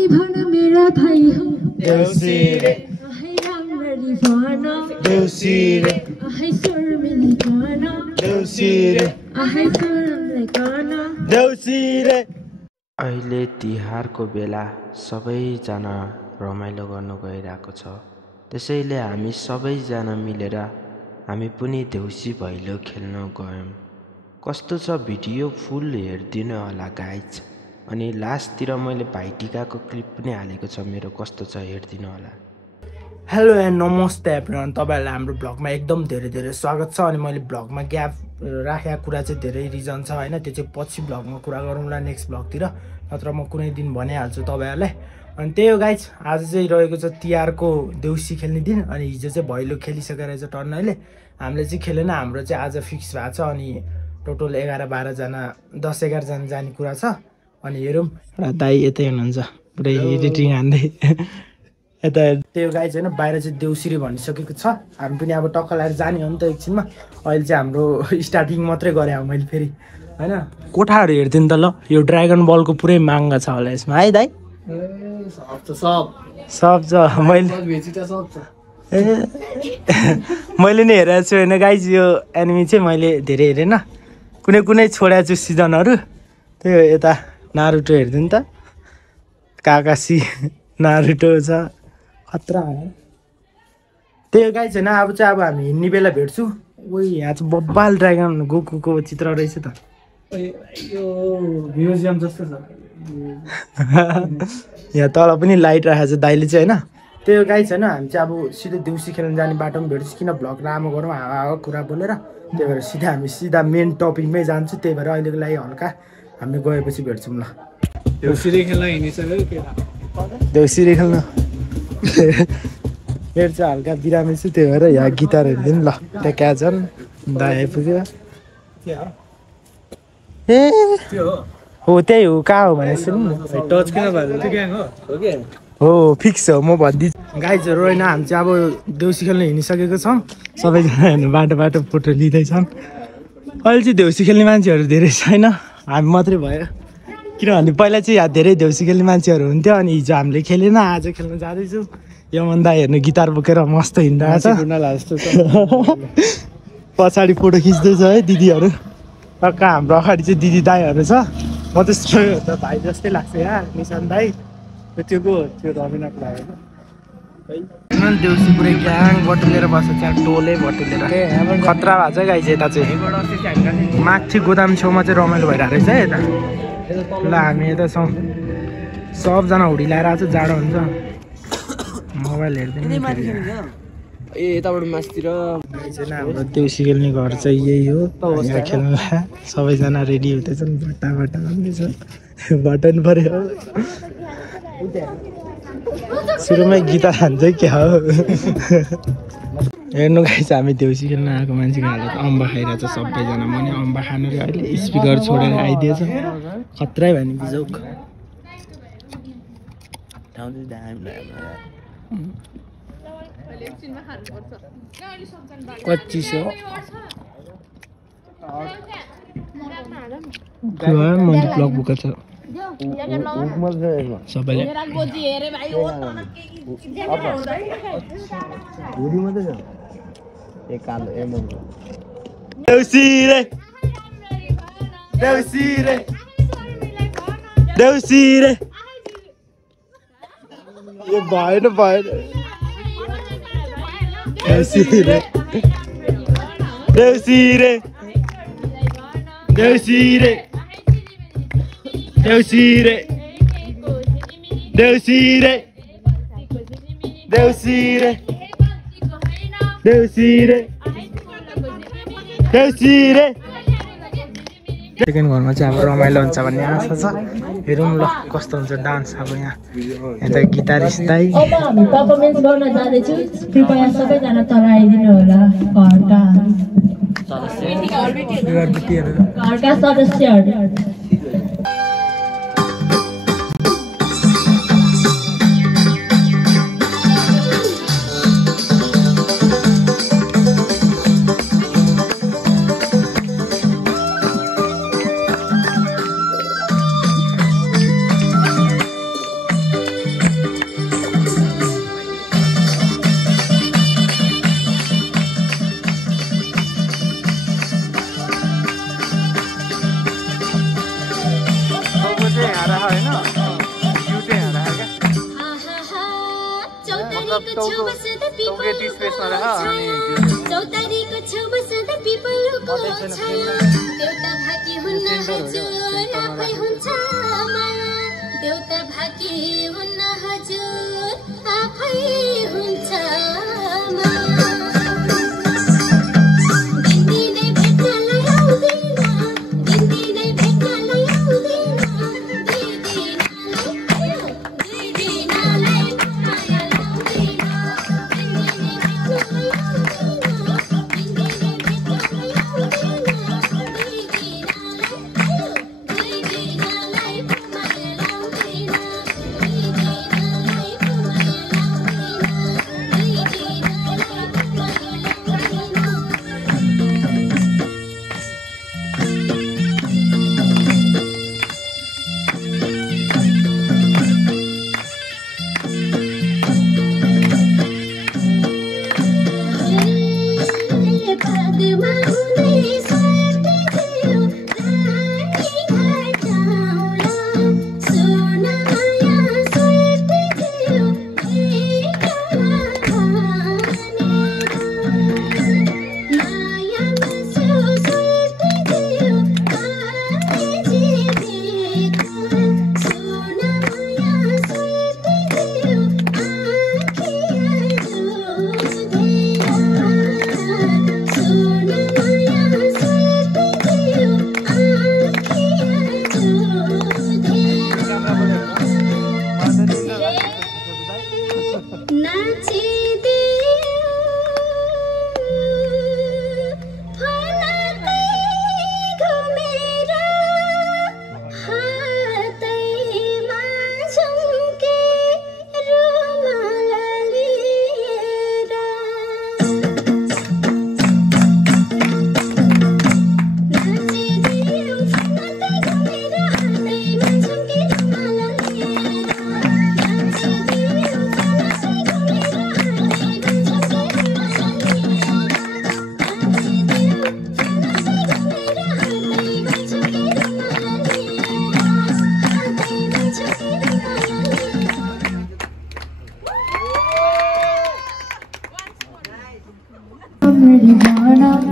ahai bhana mera bhai ho Deusi रे ahai ramrari bhana Deusi रे ahai surmili bhana Deusi रे ahai surmili bhana Deusi रे। अहिले तिहारको बेला सबैजना रमाइलो गर्न गइरहेको छ। त्यसैले हामी सबैजना मिलेर हामी पनि देउसी भैलो खेल्न गयौँ। कस्तो छ भिडियो फुल हेरिदिनु होला गाइज। अनि लास्टतिर मैले भाइटिकाको क्लिप पनि हालेको छ मेरो, कस्तो छ हेरिदिनु होला। हेलो एन्ड नमस्ते एभ्रिवान, तपाईँहरूलाई हाम्रो ब्लगमा एकदम धेरै स्वागत छ। अनि मैले ब्लगमा ग्याप राखेको कुरा चाहिँ धेरै रिजन छ होइन, त्यो चाहिँ पछि ब्लगमा कुरा गरौँला नेक्स्ट ब्लगतिर, नत्र म कुनै दिन भनिहाल्छु तपाईँहरूलाई। अनि त्यही हो गाइज, आज चाहिँ रहेको छ तिहारको देउसी खेल्ने दिन। अनि हिजो चाहिँ भैलो खेलिसकेर रहेछ टर्नैले, हामीले चाहिँ खेलेन, हाम्रो चाहिँ आज फिक्स भएको छ। अनि टोटल 11-12 जना 10-11 जना जाने कुरा छ। अनि हेरौँ, एउटा दाइ यतै हुनुहुन्छ पुरै एडिटिङ हान्दै यता। त्यो गाइज होइन, बाहिर चाहिँ देउसिरे भनिसकेको छ, हामी पनि अब टक्क लगाएर जाने हो नि त एकछिनमा। अहिले चाहिँ हाम्रो स्टार्टिङ मात्रै गरेँ अब मैले फेरि होइन। कोठाहरू हेरिदिनु त ल, यो ड्रागन बलको पुरै माग छ होला यसमा है दाइ। सब छ मैले नै हेरेको छु होइन गाइज। यो एनिमी चाहिँ मैले धेरै हेरेन, कुनै छोडेको छु सिजनहरू। त्यही हो, यता नारुटो हेरिदिनु त, काकासी नारुटो छ, खतरा हो। त्यही हो गाइज होइन, अब चाहिँ अब हामी हिँड्ने बेला भेट्छु। ओइ यहाँ चाहिँ बब्बाल ड्रागन गोकुको चित्र रहेछ त, यो म्युजियम जस्तो छ। यहाँ तल पनि लाइट राखेको छ दाइले चाहिँ होइन। त्यही हो गाइज होइन, हामी चाहिँ अब सिधै देउसी खेल्न जाने बाटोमा भेट्छु, किन भ्लग लामो गरौँ हावा कुरा बोलेर। त्यही भएर हामी मेन टपिकमै जान्छु। त्यही भएर अहिलेको लागि हल्का हामी गएपछि भेट्छौँ ल। देउसिरे खेल्न हिँडिसक्यो, देउसिरे खेल्न मेरो चाहिँ हल्का बिरामी छु, त्यही भएर यहाँ गिटार हेरिदिनु ल। त्यहाँ क्याजन दाइ आइपुग्यो। ए हो त्यही हो, कहाँ हो भने टच किन हो, फिक्स हो म भनिदिन्छु। गाइजहरू होइन, हामी चाहिँ अब देउसी खेल्न हिँडिसकेको छौँ, सबैजना हेर्नु बाटो फोटो लिँदैछन्। अहिले चाहिँ देउसी खेल्ने मान्छेहरू धेरै छैन, हामी मात्रै भयो। किनभने पहिला चाहिँ यहाँ धेरै देउसी खेल्ने मान्छेहरू हुन्थ्यो। अनि हिजो हामीले खेलेन, आज खेल्न जाँदैछु। यो भन्दा हेर्नु गिटार बोकेर मस्त हिँडिरहेको छ, पछाडि फोटो खिच्दैछ है दिदीहरू। टक्क हाम्रो अगाडि चाहिँ दिदी दाईहरू छ। म त भाइ जस्तै लाग्छ यहाँ, निशान दाई त्यो रविनाको भाइ होइन। देउसी पुरै ग्याङ बटुलेर बस्छ त्यहाँ, टोले बटुलेर खतरा भएको छ गाइज। यता चाहिँ माथि गोदाम छेउमा चाहिँ रमाइलो भइरहेको रहेछ है यता। ल हामी यता छौँ, सबजना हुडी लगाएर आएको छ, जाडो हुन्छ। मोबाइल हेरिदिनु ए यताबाट मासतिर हाम्रो देउसी खेल्ने घर चाहिँ यही हो। यहाँ खेल्नु सबैजना रेडी हुँदैछन्, बट्टा भन्दैछ, बटन पऱ्यो। सुरुमै गीता खान्छ क्या हो। हेर्नु गाइस, हामी देउसी खेल्न आएको मान्छेको हालत अम्बा खाइरहेको छ सबैजना। म नि अम्बा खानु रे, अहिले स्पिकर छोडेर आइदिएछ, खत्रै भयो नि बिजोक। कच्ची हो मैले ब्लग बुक छ सबैले। देउसिरे देउसिरे देउसिरे यो भएन देउसिरे देउसिरे देउसिरे देउसिरे देउसिरे देउसिरे देउसिरे देउसिरे। सेकेन्ड घरमा चाहिँ अब रमाइलो हुन्छ भन्ने आशा छ, हेरौँ ल कस्तो हुन्छ डान्स। अब यहाँ यता गिटारिस्ट दाइ अब हामी परफर्मेन्स गर्न जाँदैछु, कृपया सबैजना तल आइदिनु होला। घरका सदस्यहरू चौतारीको छेउमा सदा पिपलको छाया देउता भाकी हुन्न हजुर आफै हुन्छ माया देउता भाकी हुन्न हजुर आफै हुन्छ माया दिनदिनै भेट्नलाई आउँदैन दिनदिनै भेट्नलाई आउँदैन दुई दिनलाई माया लाउँदैन दिनदिनै भेट्नलाई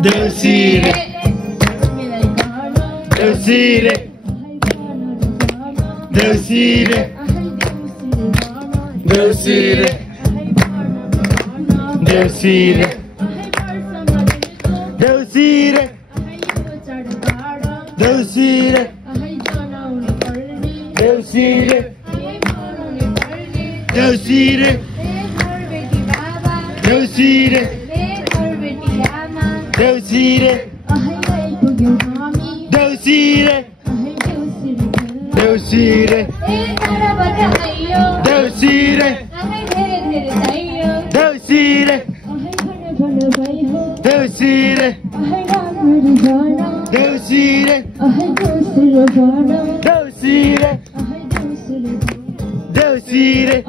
Deusire, Deusire, Deusire, Deusire, Deusire, Deusire, Deusire, Deusire, Deusire, Deusire, Deusire, Deusire, Deusire, Deusire, Deusire, Deusire, Deusire, Deusire, Deusire.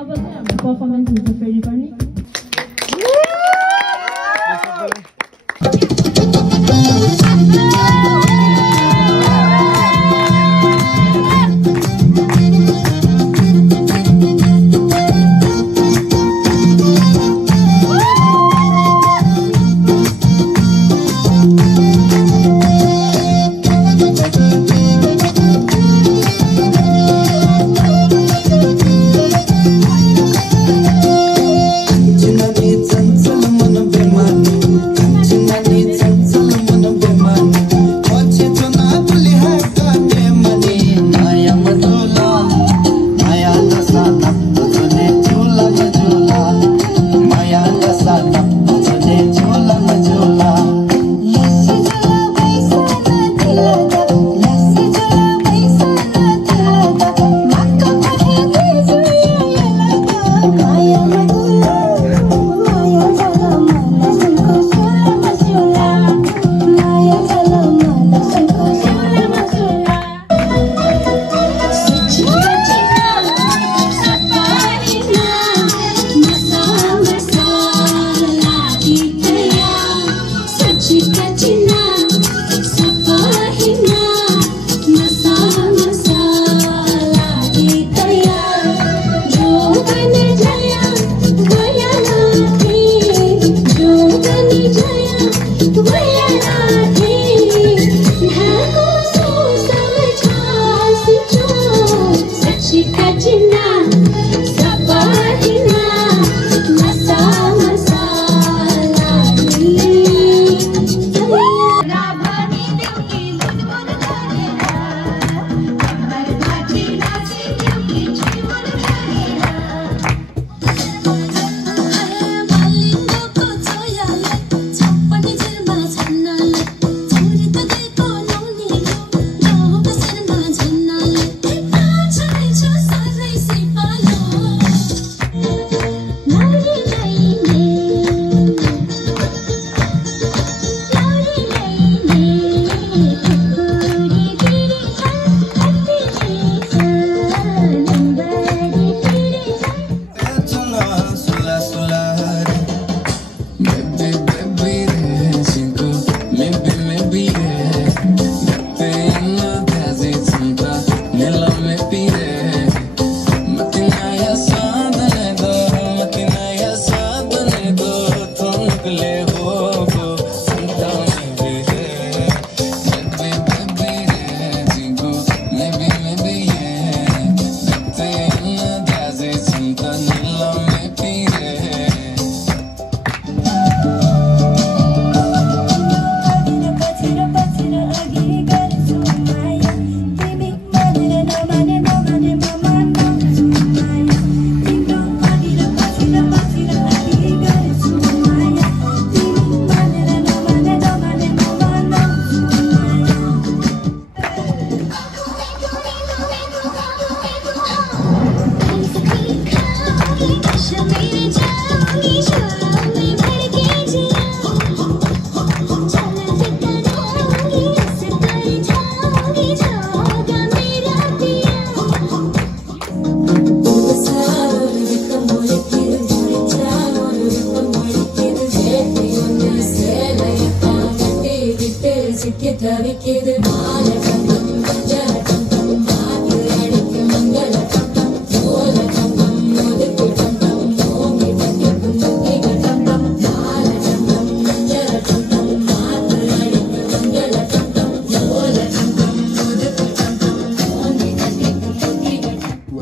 Performance is very funny.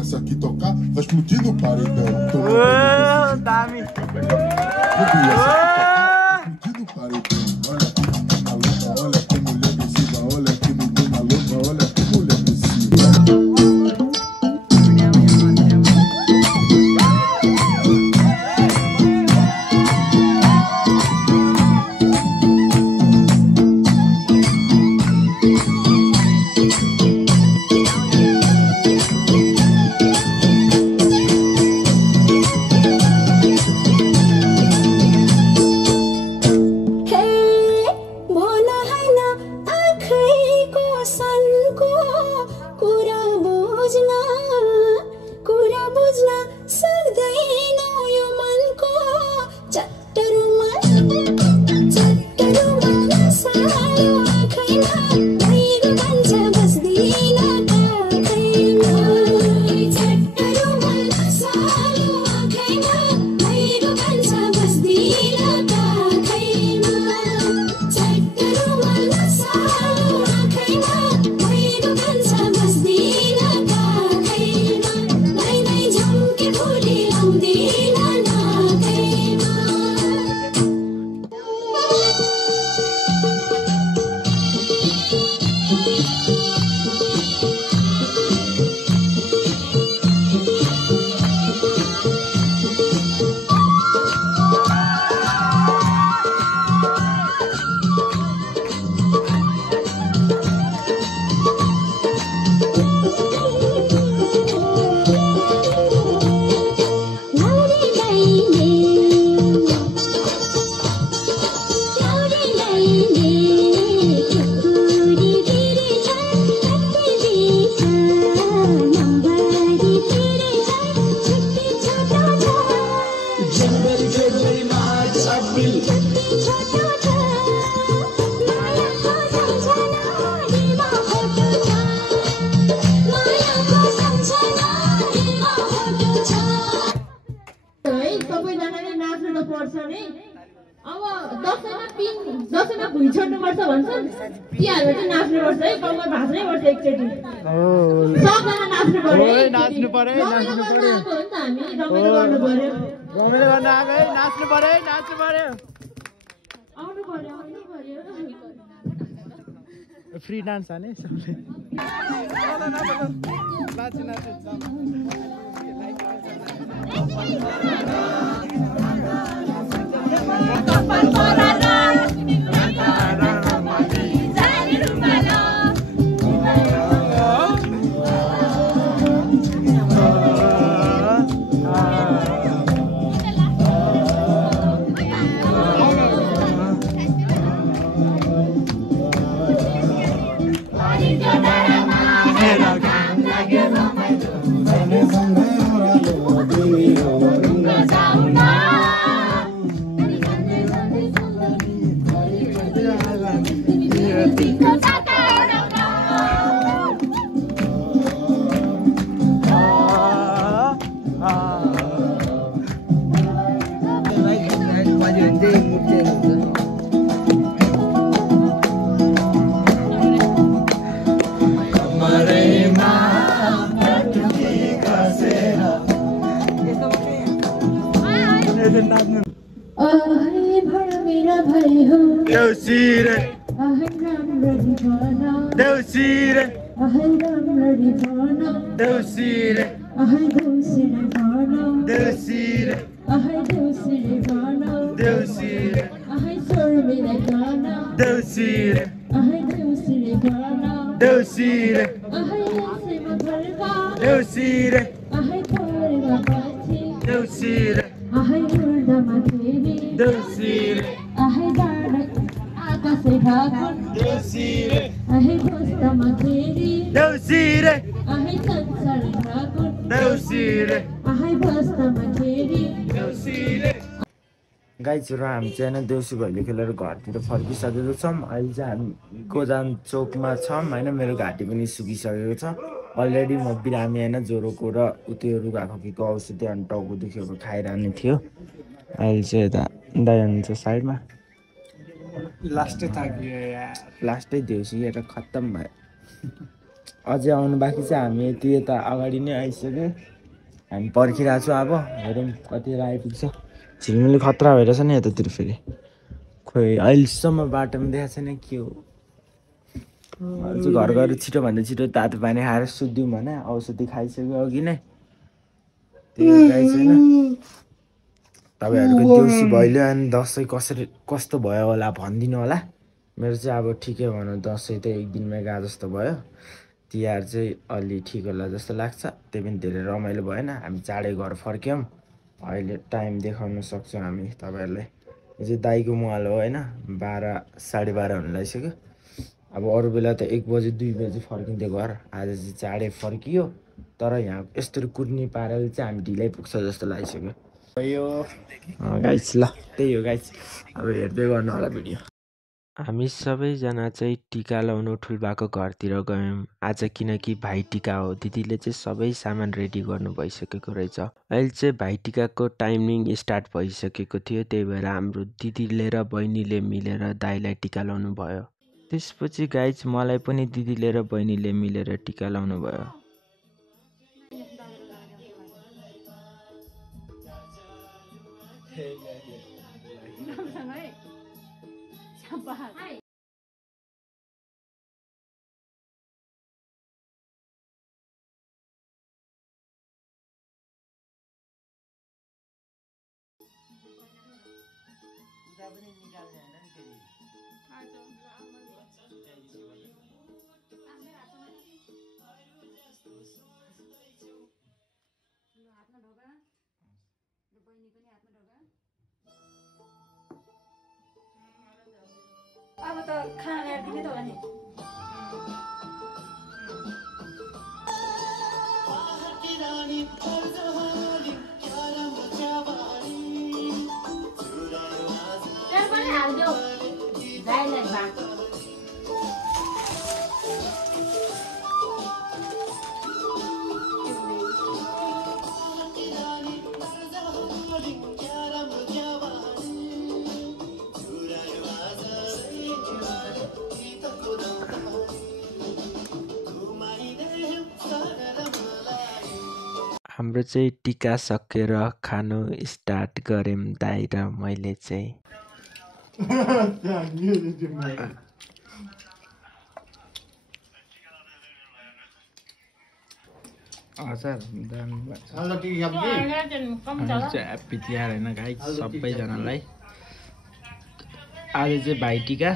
Essa aqui tocar, vai explodir no paredão. दामी Explodir no paredão. Olha que menina louca, olha que mulher agressiva, olha que menina louca, olha que mulher agressiva. दसैँमा भुइँ छोड्नुपर्छ भन्छन् तिहारमा चाहिँ नाच्नुपर्छ है कम्मर भाँच्नै पर्छ एकचोटि सबजना नाच्नु पर्यो नाच्नु पर्यो नाच्नु पर्यो हो नि त हामी रमाइलो गर्नु पर्यो रमाइलो गर्न आएको है नाच्नु पर्यो नाच्नु पर्यो आउनु पर्यो फ्री डान्स हाने सबले नाच्नु नाच्नु नाच्नु आहै भरमेरा भए हो देउसी रे आहै राम्ररी भन देउसी रे आहै राम्ररी भन देउसी रे आहै देउसीले भन देउसी रे आहै देउसीले भन देउसी रे आहै शर्मिला भन देउसी रे आहै देउसीले भन देउसी रे आहै यसैमा फर्का देउसी रे आहै परेमा पछि देउसी रे आहै मुर्दामा फेरि देउसी रे आहै डाँडा आकाशै ढाकुन देउसी रे आहै बस्दामा फेरि देउसी रे आहै संसार ढाकुन देउसी रे आहै बस्दामा फेरि देउसी रे गाइज र हामी चाहिँ होइन देउसी भैलो खेलेर घरतिर फर्किसकेको छौँ। अहिले चाहिँ हामी गोदाम चोकमा छौँ होइन। मेरो घाँटी पनि सुकिसकेको छ अलरेडी। म बिरामी होइन ज्वरोको र त्यो रुगाखोकीको औषधि अनि टाउको दुखेको खाइरहने थियो। अहिले चाहिँ यता दाइ हुनुहुन्छ साइडमा। लास्टै थाकियो यार। लास्टै देउसी हेरेर खत्तम भयो। अझै आउनु बाँकी छ। हामी यता अगाडि नै आइसक्यो। हामी पर्खिरहेको छु। अब हेरौँ कतिखेर आइपुग्छ। झिलमिल खतरा भइरहेछ नि यतातिर फेरि। खोइ अहिलेसम्म बाटोमा देखाएको छैन के हो। घर गएर छिटोभन्दा छिटो तातो पानी खाएर सुत्दिउँ भने औषधि खाइसक्यो अघि नै। त्यही गाई छैन। तपाईँहरूको देउसी भैलो अनि दसैँ कस्तो भयो होला भनिदिनु होला। मेरो चाहिँ अब ठिकै भनौँ दसैँ त एक दिनमै गए जस्तो भयो। तिहार चाहिँ अलि ठिक होला जस्तो लाग्छ। त्यही पनि धेरै रमाइलो भएन। हामी चाँडै घर फर्क्यौँ। अहिले टाइम देखाउन सक्छौँ हामी तपाईँहरूलाई। यो चाहिँ दाइको मोबाइल हो होइन। 12 साढे 12 हुन लागिसक्यो। अब अरू बेला त 1 बजे 2 बजे फर्किन्थ्यो घर। आज चाहिँ चाँडै फर्कियो। तर यहाँ यस्तो कुर्नी पाराले चाहिँ हामी ढिलै पुग्छ जस्तो लागिसक्यो। यो गाइस ल त्यही हो गाइस। अब हेर्दै गर्नु होला भिडियो। हामी सबैजना चाहिँ टिका लाउनु ठुल्बाको घरतिर गयौँ आज, किनकि भाइटिका हो। दिदीले चाहिँ सबै सामान रेडी गर्नु भइसकेको रहेछ। अहिले चाहिँ भाइटिकाको टाइमिङ स्टार्ट भइसकेको थियो। त्यही भएर हाम्रो दिदीले र बहिनीले मिलेर दाइलाई टिका लाउनु भयो। त्यसपछि गाइज मलाई पनि दिदीले र बहिनीले मिलेर टिका लाउनु भयो। अब त खाना ल्याएर दिने त होला नि। त्यहाँ पनि हालिदेऊ दाइलाई भात। हाम्रो चाहिँ टिका सकेर खानु स्टार्ट गऱ्यौँ दाइ र मैले चाहिँ। ह्याप्पी तिहार होइन गाइस सबैजनालाई। आज चाहिँ भाइटिका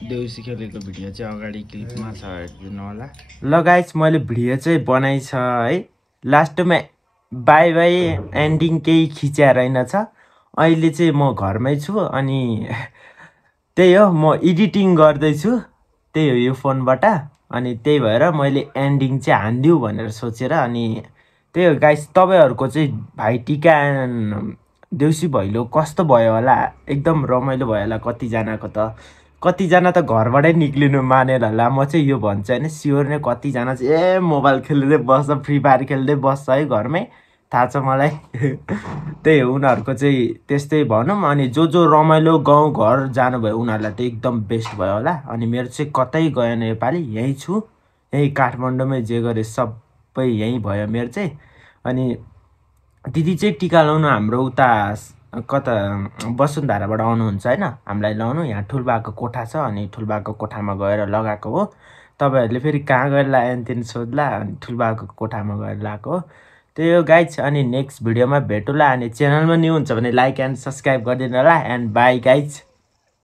देउसी खेलेको भिडियो चाहिँ अगाडि क्लिपमा छ, हेर्नु होला। ल गाइस मैले भिडियो चाहिँ बनाइछ है। लास्टमा बाई बाई एन्डिङ केही खिच्या रहेनछ। अहिले चाहिँ म घरमै छु अनि त्यही हो म एडिटिङ गर्दैछु। त्यही हो यो फोनबाट। अनि त्यही भएर मैले एन्डिङ चाहिँ हानिदिउँ भनेर सोचेर। अनि त्यही हो गाइस तपाईँहरूको चाहिँ भाइटिका देउसी भैलो कस्तो भयो होला। एकदम रमाइलो भयो होला कतिजनाको त। कतिजना त घरबाटै निक्लिनु मानेर होला। म चाहिँ यो भन्छु होइन स्योर नै कतिजना चाहिँ मोबाइल खेल्दै बस्छ, फ्री फायर खेल्दै बस्छ है घरमै, थाहा छ मलाई। त्यही हो उनीहरूको चाहिँ त्यस्तै भनौँ। अनि जो रमाइलो गाउँघर जानुभयो उनीहरूलाई त एकदम बेस्ट भयो होला। अनि मेरो चाहिँ कतै गएन योपालि, यहीँ छु, यहीँ काठमाडौँमै जे गरे सबै यहीँ भयो मेरो चाहिँ। अनि दिदी चाहिँ टिका लाउनु हाम्रो उता कता वसुन्धराबाट आउनुहुन्छ होइन हामीलाई लाउनु यहाँ ठुलबाको कोठा छ अनि ठुलबाको कोठामा गएर लगाएको हो तपाईँहरूले फेरि कहाँ गएर लायो भने त्यहाँदेखि सोध्ला अनि ठुलबाको कोठामा गएर लगाएको हो त्यही हो गाइज अनि नेक्स्ट भिडियोमा भेटौँला अनि च्यानलमा न्यू हुन्छ भने लाइक एन्ड सब्सक्राइब गरिदिनु होला एन्ड बाई गाइज